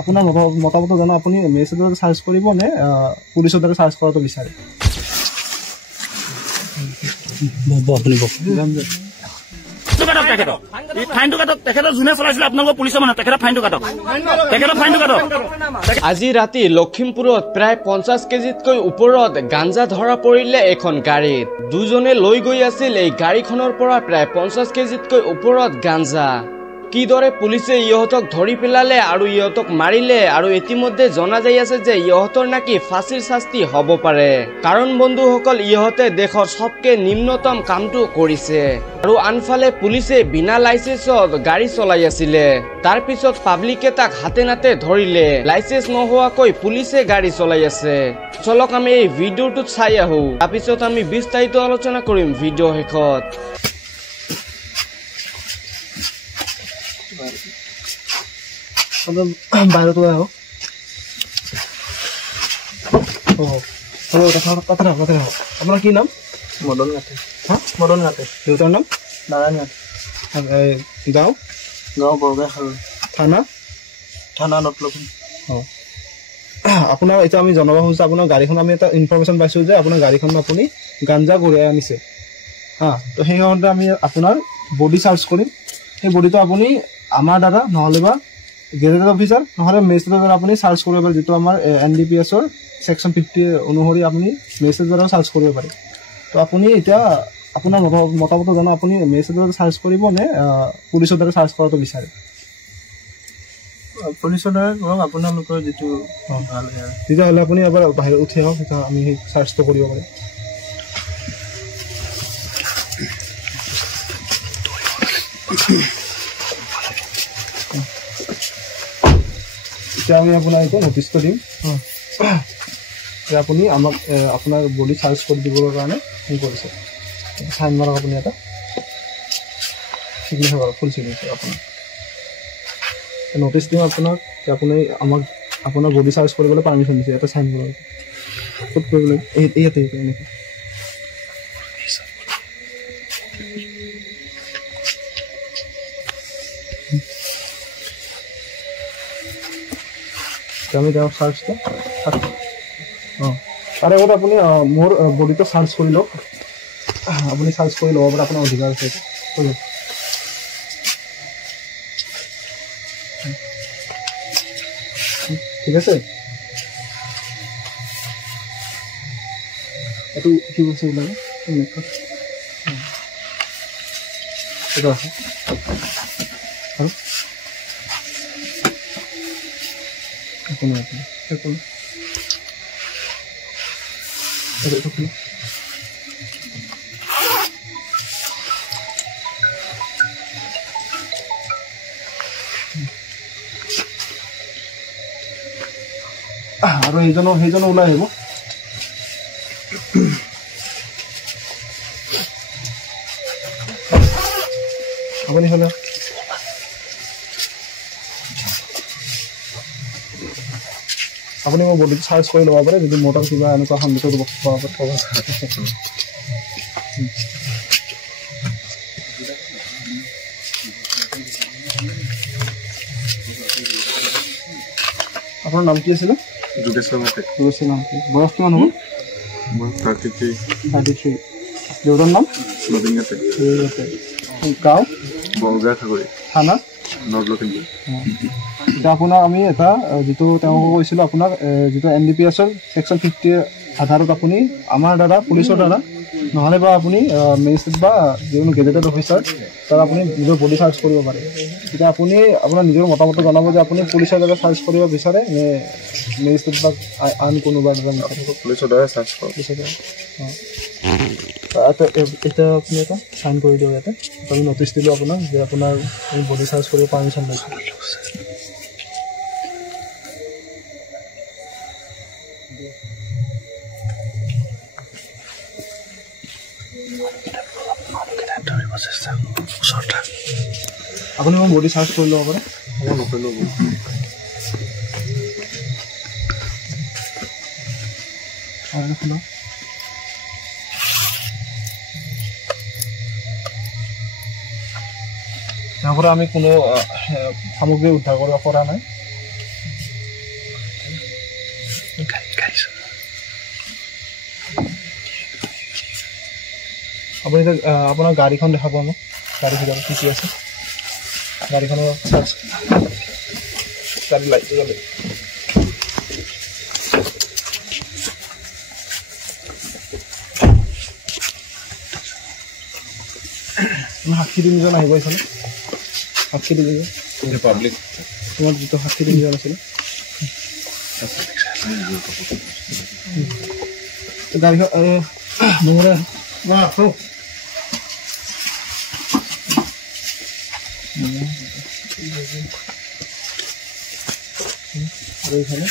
আপোনাৰ মতামত জানো আপুনি মেছেজত সাৰ্চ কৰিব নে পুলিশৰ দ্বাৰা সাৰ্চ কৰাটো বিচাৰে আপুনি আজি ৰাতি লখিমপুৰত প্ৰায় 50 কেজিতকৈ ওপৰত গাঞ্জা ধৰা পৰিলে এখন গাড়ীত দুজনে লৈ গৈ আছিল এই গাড়ীখনৰ পৰা প্ৰায় 50 কেজিতকৈ ওপৰত গাঞ্জা কিদৰে পুলিচে ইহঁতক ধৰি পেলালে আৰু ইহঁতক মাৰিলে আৰু ইতিমধ্যে জনা যায় আছে যে ইহঁতৰ নাকি ফাঁসিৰ শাস্তি হ'ব পাৰে কাৰণ বন্ধুসকল ইহঁতে দেশৰ সবকে নিম্নতম কামটো কৰিছে আৰু আনফালে পুলিচে বিনা লাইসেন্সত গাড়ী চলাই আছিল তাৰ পিছত পাব্লিকে তাক হাতে নাতে ধৰিলে লাইসেন্স নোহোৱাকৈ পুলিচে গাড়ী চলাই আছে চলক আমি এই ভিডিঅ'টো চাই আহো তাৰ পিছত আমি বিস্তাৰিত আলোচনা কৰিম ভিডিঅ' শেষত বাহিৰত ওলাই আহক কথা আপোনাৰ কি নাম মদন গাঁতে দেউতাৰ নাম নাৰায়ণ গাঁতে গাঁও বৰগাঁও থানা নৰ্থ লখিমপুৰ আপোনাৰ এতিয়া আমি জনাব খুজিছোঁ আপোনাৰ গাড়ীখন আমি এটা ইনফৰমেশ্যন পাইছোঁ যে আপোনাৰ গাড়ীখন আপুনি গাঞ্জা কঢ়িয়াই আনিছে তো সেই সময়তে আমি আপোনাৰ বডি চাৰ্চ কৰিম সেই বডিটো আপুনি আমাৰ দ্বাৰা নহ'লে বা গেজেটেড অফিচাৰ নহ'লে মেছেজৰ দ্বাৰা আপুনি চাৰ্চ কৰিব পাৰে যিটো আমাৰ NDPSৰ সেকশ্যন 50 অনুসৰি আপুনি মেছেজৰ দ্বাৰা চাৰ্চ কৰিব পাৰে তো আপুনি এতিয়া আপোনাৰ মতামত জানো আপুনি মেছেজত চাৰ্চ কৰিব নে পুলিচৰ দ্বাৰা চাৰ্চ কৰাটো বিচাৰে পুলিচৰ দ্বাৰা কৰক আপোনালোকৰ যিটো ভাল হয় তেতিয়াহ'লে আপুনি এবাৰ বাহিৰত উঠি আহক তেতিয়া আমি সেই চাৰ্চটো কৰিব পাৰিম এতিয়া আমি আপোনাক এইটো নটিচটো দিম যে আপুনি আমাক আপোনাৰ বডি চাৰ্চ কৰি দিবৰ কাৰণে ফোন কৰিছে চাইন মাৰক আপুনি এটা চিগনেচাৰ কৰক ফুল চিগনেচাৰ আপোনাৰ নটিচ দিম আপোনাক যে আপুনি আমাক আপোনাৰ বডি চাৰ্চ কৰিবলৈ পাৰ্মিশ্যন দিছে এটা চাইন কৰক ক'ত কৰিব লাগে ইয়াতে এনেকৈ আমি তেওঁ চাৰ্চটো তাৰে আগতে আপুনি মোৰ বডিটো চাৰ্চ কৰি লওক আপুনি চাৰ্চ কৰি ল'ব পাৰে আপোনাৰ অধিকাৰ আছে ঠিক আছে এইটো কি বস্তু লাগে এইটো আছে আৰু আৰু সেইজনো ওলাই আহিব আপুনি হ'লে আপুনি মোৰ বডিটো চাৰ্চ কৰি ল'ব পাৰে যদি মোৰ তাত কিবা এনেকুৱা সন্দেহ আপোনাৰ নাম কি আছিলে যোগেশ্বৰ গাঁতে বয়স কিমান হ'ব 33 দেউতাৰ নাম নবীন গাঁতে গাঁও বৰগাঁও খাগৰি থানা নৰ্থ লখিমপুৰ এতিয়া আপোনাক আমি এটা যিটো তেওঁলোকক কৈছিলোঁ আপোনাক যিটো NDPSৰ সেকশ্যন 50 আধাৰত আপুনি আমাৰ দ্বাৰা পুলিচৰ দ্বাৰা নহ'লে বা আপুনি মেজিষ্ট্ৰেট বা যিকোনো গেজেটেড অফিচাৰ তাৰ আপুনি নিজৰ বডি চাৰ্চ কৰিব পাৰে তেতিয়া আপুনি আপোনাৰ নিজৰ মতামত জনাব যে আপুনি পুলিচৰ দ্বাৰা চাৰ্চ কৰিব বিচাৰে নে মেজিষ্ট্ৰেট বা আন কোনোবা দ্বাৰা পুলিচৰ দ্বাৰা চাৰ্চ কৰক এতিয়া আপুনি এটা চাইন কৰি দিয়ক ইয়াতে আমি নটিচ দিলোঁ আপোনাক যে আপোনাৰ বডি চাৰ্চ কৰিব পাৰ্মিশ্যন লৈছোঁ আপুনি মোৰ বডি চাৰ্চ কৰি ল'ব পাৰে নকৰিলোঁ ইয়াৰ পৰা আমি কোনো সামগ্ৰী উদ্ধাৰ কৰা নাই আপুনি আপোনাৰ গাড়ীখন দেখাব আমাক গাড়ী ভিতৰত কি কি আছে গাড়ীখনৰ চাৰ্জ গাড়ী লাইট জ্বলে সাক্ষী তিনিজন আহিব এইফালে সাক্ষী তিনিজন পাব্লিক তোমাৰ যিটো সাক্ষী তিনিজন আছিলে গাড়ীখন নহ'লে আৰু এইফালে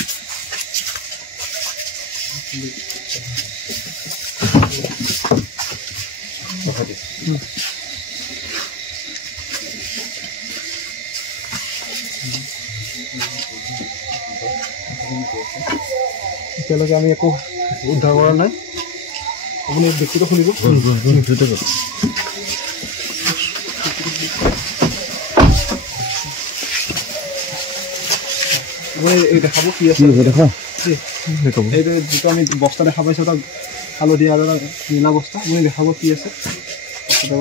এতিয়ালৈকে আমি একো উদ্ধাৰ কৰা নাই আপুনি ব্যক্তিটো খুলিব দেখাব কি আছে এইটো যিটো আমি বস্তা দেখা পাইছোঁ তাক হালধীয়া আৰু নীলা বস্তা আপুনি দেখাব কি আছে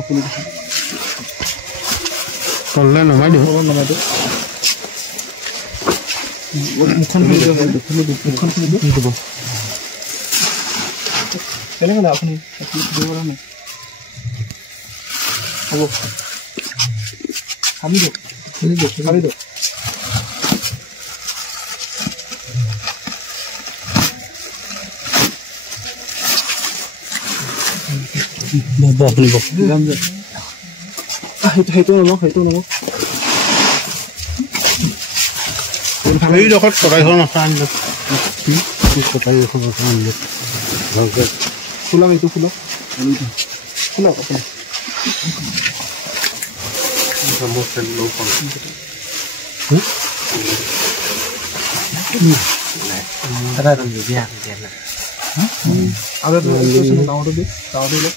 খুলি দেখাব নমাই দিওঁ মুখখন খুলি দিব মুখখন খুলি দিব কেনেকৈ নাই আপুনি দিব পৰা নাই হ'ব খালি দিয়ক খালি দিয়ক সেইটো নমক এইডোখৰত কটাৰীখন আনিলে কটাৰীখন আনিলে খোলক এইটো খোলক আপুনি ডাঙৰটো দি ডাঙৰটো লওক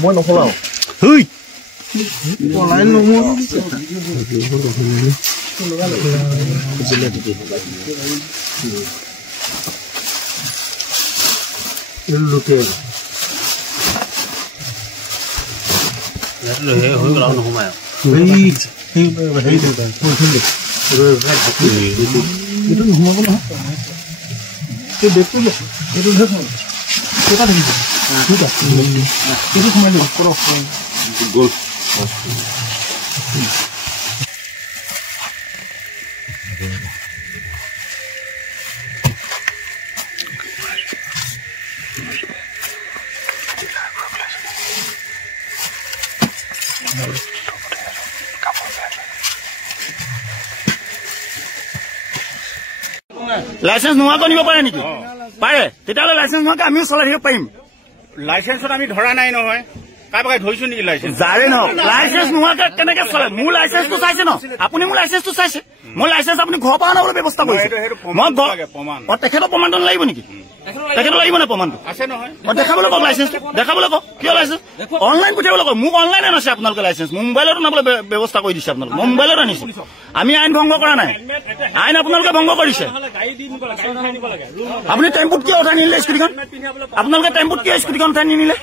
মই নকলাও নোসোমাই এইটো নোসোমাব নহয় এই বেগটো এইটো কেইটা থাকিব ঠিক আছে এইটো সোমাই দিব কৰক গ'ল লাইসেন্স নোহোৱাকৈ নিব পাৰে নেকি পাৰে তেতিয়াহ'লে লাইসেন্স নোহোৱাকৈ আমিও চলাই থাকিব পাৰিম লাইসেন্সত আমি ধৰা নাই নহয় কাৰোবাক ধৰিছো নেকি লাইসেন্স যাৰে নহওক লাইসেন্স নোহোৱাকৈ কেনেকে চলে মোৰ লাইসেন্সটো চাইছে ন আপুনি মোৰ লাইসেন্সটো চাইছে মোৰ লাইসেন্স আপুনি ঘৰৰ পৰা আনিবলৈ ব্যৱস্থা কৰিছে মই তেখেতৰ প্ৰমাণটো লাগিব নেকি তেখেতৰ লাগিব নে প্ৰমাণটো আছে নহয় দেখাবলৈ কওক লাইসেন্সটো দেখাবলৈ কওক কিয় লাইসেন্স অনলাইন পঠিয়াবলৈ কওক মোক অনলাইন আনিছে আপোনালোকে লাইসেন্স মোবাইলত আনিবলৈ ব্যৱস্থা কৰি দিছে আপোনালোকে মোবাইলত আনিছে আমি আইন ভংগ কৰা নাই আইন আপোনালোকে ভংগ কৰিছে আপুনি টেম্পুত কিয় উঠাই নিনিলে স্কুটিখন আপোনালোকে টেম্পুত কিয় স্কুটিখন উঠাই নিনিলে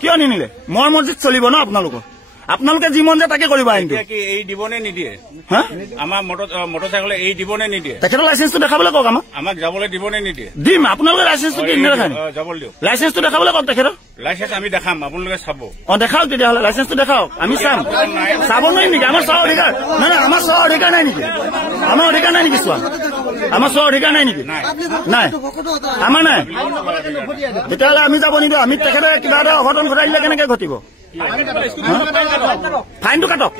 কিয় নিনিলে মই মছজিদ চলিব ন আপোনালোকৰ আপোনালোকে যি মন যায় তাকে কৰিব আইনটো এই দিবনে নিদিয়ে আমাৰ মটৰচাইকেল এই দিবনে নিদিয়ে তেখেতৰ লাইসেন্সটো দেখাবলৈ কওক আমাক যাবলৈ দিবনে নিদিয়ে দিম আপোনালোকে লাইসেন্সটো কি নেদেখায় যাবলৈ দিয়ক লাইসেন্সটো দেখাবলৈ কওক তেখেতৰ লাইসেন্স আমি দেখাম আপোনালোকে চাব দেখাওক তেতিয়াহ'লে লাইসেন্সটো দেখাওক আমি চাম চাব নোৱাৰিম নেকি আমাৰ চোৱাৰ অধিকাৰ নাই নাই আমাৰ চোৱাৰ অধিকাৰ নাই নেকি আমাৰ অধিকাৰ নাই নেকি চোৱা আমাৰ চোৱাৰ অধিকাৰ নাই নেকি নাই আমাৰ নাই তেতিয়াহ'লে আমি যাব নিদিওঁ আমি তেখেতে কিবা এটা অঘটন ঘটাই দিলে কেনেকে ঘটিব ফাইনটো কাটক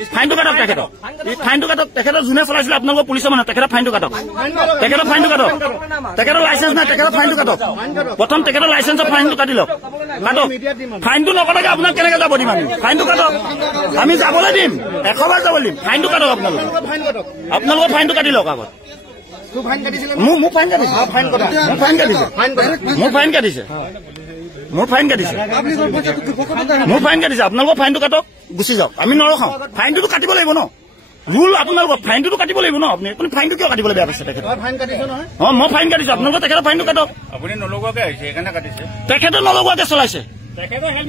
তেখেতক ফাইনটো কাটক তেখেতৰ যোনে চলাইছিলে আপোনালোকৰ পুলিচৰ মানুহ তেখেতৰ ফাইনটো কাটক তেখেতৰ লাইচেঞ্চ নাই তেখেতৰ ফাইনটো কাটক প্ৰথম তেখেতৰ লাইচেঞ্চৰ ফাইনটো কাটি লওক কাটক ফাইনটো নকটাকে আপোনাক কেনেকে যাব দিম আমি ফাইনটো কাটক আমি যাবলৈ দিম 100 বাৰ যাবলৈ দিম ফাইনটো কাটক আপোনালোকৰ ফাইনটো কাটি লওক আগত মোৰ ফাইন কাটিছে আপোনালোকৰ ফাইনটো কাটক গুচি যাওক আমি নৰখাওঁ ফাইনটোতো কাটিব লাগিব ন ৰুল আপোনালোকৰ ফাইনটোতো কাটিব লাগিব ন আপুনি ফাইনটো কিয় কাটিবলৈ বেয়া পাইছে তেখেতৰ মই ফাইন কাটিছো আপোনালোকৰ তেখেতৰ ফাইনটো কাটক আপুনি নলগোৱাকে আহিছে সেইকাৰণে কাটিছে তেখেতে নলগোৱাকে চলাইছে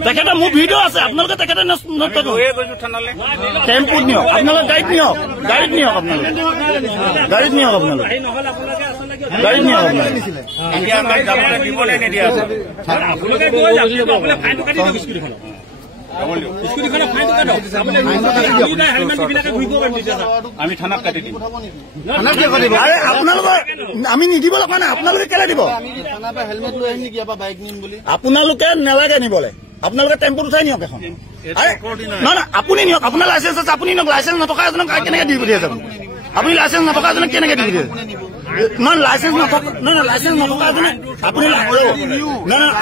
তেখেতে মোৰ ভিডিঅ' আছে আপোনালোকে তেখেতে টেম্পুত নিয়ক আপোনালোকে গাড়ীত নিয়ক আপোনালোকে আমি থানাত কাটি দিম আপোনালোকৰ আমি নিদিব লগা নাই আপোনালোকে কেলে দিব আপোনালোকে নালাগে নিবলৈ আপোনালোকে টেম্পুত উঠাই নিয়ক এখন নহয় আপুনি নিয়ক আপোনাৰ লাইচেঞ্চ আছে আপুনি নিয়ক লাইচেঞ্চ নথকা এজনক কেনেকে দি পঠিয়াই যাব আপুনি লাইচেঞ্চ নথকা এজনক কেনেকে দি পঠিয়াই নহয় লাইচেঞ্চ নথকা এজনে আপুনি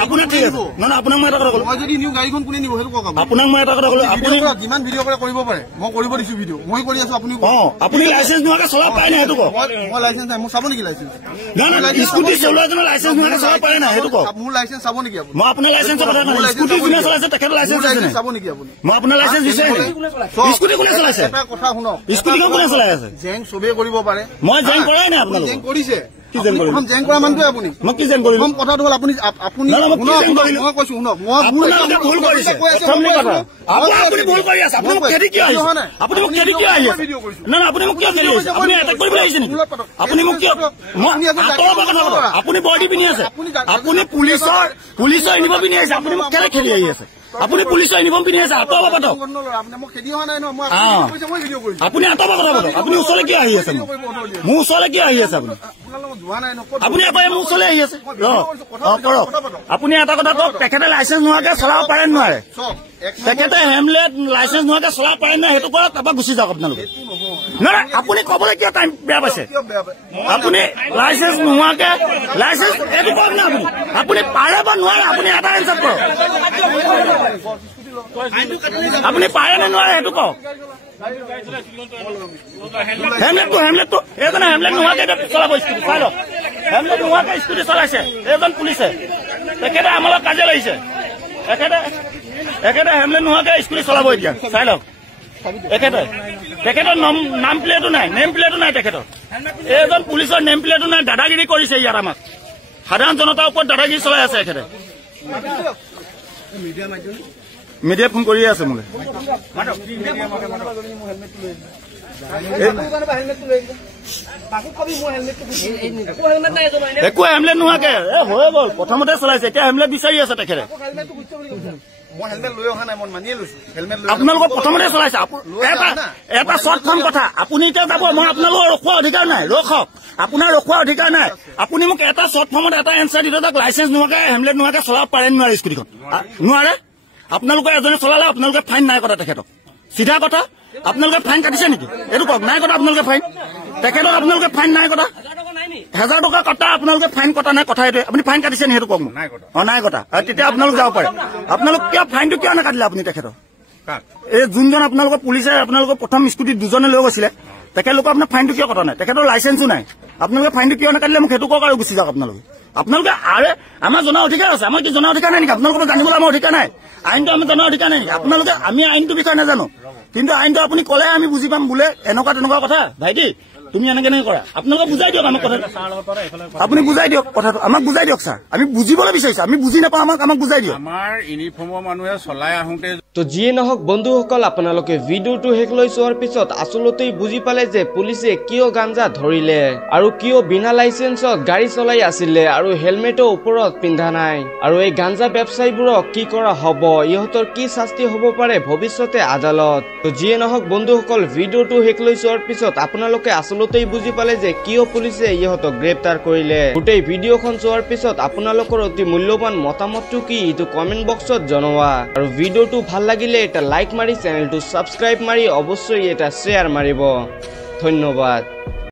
আপুনি ঠিক আছে নহয় আপোনাক মই এটা কথা ক'লো আপোনাক মই এটা কথা ক'লো আপুনি যিমান ভিডিঅ' কৰে কৰিব পাৰে মই কৰিব দিছো ভিডিঅ' মই কৰি আছো আপুনি আপুনি লাইচেঞ্চ নোহোৱাকে চলাব পাৰে নাই সেইটো কওক মই লাইচেঞ্চ নাই মোক চাব নেকি লাইচেঞ্চ স্কুটি চলোৱা এজনৰ লাইচেঞ্চ নোহোৱাকে চলাব পাৰে নাই সেইটো কওক মোৰ লাইচেঞ্চ চাব নেকি আপুনি মই আপোনাৰ লাইচেঞ্চৰ কথা কৈছো স্কুটি যোনে চলাইছে তেখেতৰ লাইচেঞ্চ আছে নাই চাব নেকি আপুনি মই আপোনাৰ লাইচেঞ্চ দিছে স্কুটি কোনে চলাইছে এটা কথা শুনক স্কুটিখন কোনে চলাই আছে জেং চবেই কৰিব পাৰে মই জেং কৰাই নাই আপোনালোক জেং কৰিছে কি জেং কৰিলো জেং কৰা মানুহটোৱে আপুনি মই কি জেং কৰিলো কথাটো হ'ল আপুনি মই কৈছো শুনক আপোনালোকে ভুল কৰিছে আপুনি ভুল কৰি আছে আপুনি মোক খেদি কিয় আহিছে আপুনি মোক খেদি কিয় আহি আছে না আপুনি মোক কিয় খেদি আহিছে আপুনি এটেক কৰিবলৈ আহিছে নেকি আপুনি মোক কিয় আপুনি বডি পিন্ধি আছে আপুনি পুলিচৰ ইউনিফৰ্ম পিন্ধি আহিছে আপুনি মোক কেলে খেদি আহি আছে আপুনি পুলিচৰ ইউনিফৰ্ম পিন্ধি আছে আঁতৰ পাতক আপুনি আঁতৰ কথা পাতক আপুনি ওচৰলৈ কিয় আহি আছে মোৰ ওচৰলৈ কিয় আহি আছে আপুনি আকৌ মোৰ ওচৰলৈ আহি আছে কৰক আপুনি এটা কথা কওক তেখেতে লাইচেঞ্চ নোহোৱাকে চলাব পাৰে নোৱাৰে তেখেতে হেমলেট লাইচেঞ্চ নোহোৱাকে চলাব পাৰে নাই সেইটো কৰক তাৰপৰা গুচি যাওক আপোনালোকে নহয় আপুনি ক'বলৈ কিয় টাইম বেয়া পাইছে আপুনি লাইচেঞ্চ নোহোৱাকে লাইচেঞ্চ এইটো কওক না আপুনি পাৰে বা নোৱাৰে আপুনি এটা এনচাৰ কৰক আপুনি পাৰে নে নোৱাৰে সেইটো কওক হেমলেটটো এইজনে হেমলেট নোহোৱাকে চলাব স্কুটি চাই লওক হেমলেট নোহোৱাকে স্কুটি চলাইছে এইজন পুলিচে তেখেতে আমাৰ লগত কাজিয়া লাগিছে এখেতে হেমলেট নোহোৱাকে স্কুটি চলাব এতিয়া চাই লওক তেখেতৰ নাম প্লেটো নাই নেম প্লেটো নাই তেখেতৰ এইজন পুলিচৰ নেম প্লেটো নাই দাদাগিৰি কৰিছে ইয়াত আমাক সাধাৰণ জনতাৰ ওপৰত দাদাগিৰি চলাই আছে এখেতে মিডিয়াই ফোন কৰিয়ে আছে মোলৈ একো হেমলেট নোহোৱাকে হৈ গ'ল প্ৰথমতে চলাইছে এতিয়া হেমলেট বিচাৰি আছে তেখেতে আপোনালোকৰ প্ৰথমতে চলাইছে এটা শ্বৰ্ট ফৰ্ম কথা আপুনি এতিয়া যাব মই আপোনালোকৰ ৰখোৱা অধিকাৰ নাই ৰখক আপোনাৰ ৰখোৱা অধিকাৰ নাই আপুনি মোক এটা শ্বৰ্ট ফৰ্মত এটা এনচাৰ দি দিয়ক লাইচেঞ্চ নোহোৱাকে হেমলেট নোহোৱাকে চলাব পাৰে নোৱাৰে স্কুটিখন নোৱাৰে আপোনালোকে এজনে চলালে আপোনালোকে ফাইন নাই কটা তেখেতক চিধা কথা আপোনালোকে ফাইন কাটিছে নেকি এইটো কওক নাই কটা আপোনালোকে ফাইন তেখেতক আপোনালোকে ফাইন নাই কটা 1000 টকা কটা আপোনালোকে ফাইন কটা নাই কথা এইটো আপুনি ফাইন কাটিছে নি সেইটো কওক নাই কটা তেতিয়া আপোনালোক যাব পাৰে আপোনালোক কিয় ফাইনটো কিয় নাকাটিলে আপুনি তেখেতক এই যোনজন আপোনালোকৰ পুলিচে আপোনালোকৰ প্ৰথম স্কুটিত দুজনে লৈ গৈছিলে তেখেতলোকৰ আপোনাৰ ফাইনটো কিয় কটা নাই তেখেতৰ লাইচেঞ্চো নাই আপোনালোকে ফাইনটো কিয় নাকাটিলে মোক সেইটো কওক আৰু গুচি যাওক আপোনালোকে আৰে আমাৰ জনাৰ অধিকাৰ আছে আমাৰ কি জনাৰ অধিকাৰ নাই নেকি আপোনালোকৰ জানিবলৈ আমাৰ অধিকাৰ নাই আইনটো আমি জনাৰ অধিকাৰ নাই নেকি আপোনালোকে আমি আইনটোৰ বিষয়ে নাজানো কিন্তু আইনটো আপুনি ক'লে আমি বুজি পাম বোলে এনেকুৱা তেনেকুৱা কথা ভাইটি তুমি এনেকে কৰা আপোনালোকে বুজাই দিয়ক আমাক কথা আপুনি বুজাই দিয়ক কথাটো আমাক বুজাই দিয়ক ছাৰ আমি বুজিবলৈ বিচাৰিছো আমি বুজি নাপাওঁ আমাক বুজাই দিয়ক আমাৰ ইউনিফৰ্মৰ মানুহে চলাই আহোঁতে তো যিয়ে নহওক বন্ধুসকল আপোনালোকে ভিডিঅ'টো শেষলৈ চোৱাৰ পিছত আচলতেই বুজি পালে যে পুলিচে কিয় গাঞ্জা ধৰিলে আৰু কিয় বিনা লাইচেঞ্চত গাড়ী চলাই আছিলে আৰু হেলমেটৰ ওপৰত পিন্ধা নাই আৰু এই গাঞ্জা ব্যৱসায়ীবোৰক কি কৰা হ'ব ইহঁতৰ কি শাস্তি হ'ব পাৰে ভৱিষ্যতে আদালত তো যিয়ে নহওক বন্ধুসকল ভিডিঅ'টো শেষলৈ চোৱাৰ পিছত আপোনালোকে আচলতে অলপতেই বুজি পালে যে কিয় পুলিচে ইহঁতক গ্ৰেপ্তাৰ কৰিলে গোটেই ভিডিঅ'খন চোৱাৰ পিছত আপোনালোকৰ অতি মূল্যৱান মতামতটো কি এইটো কমেন্ট বক্সত জনোৱা আৰু ভিডিঅ'টো ভাল লাগিলে এটা লাইক মাৰি চেনেলটো সাবস্ক্ৰাইব মাৰি অৱশ্যই এটা শ্বেয়াৰ মাৰিব ধন্যবাদ।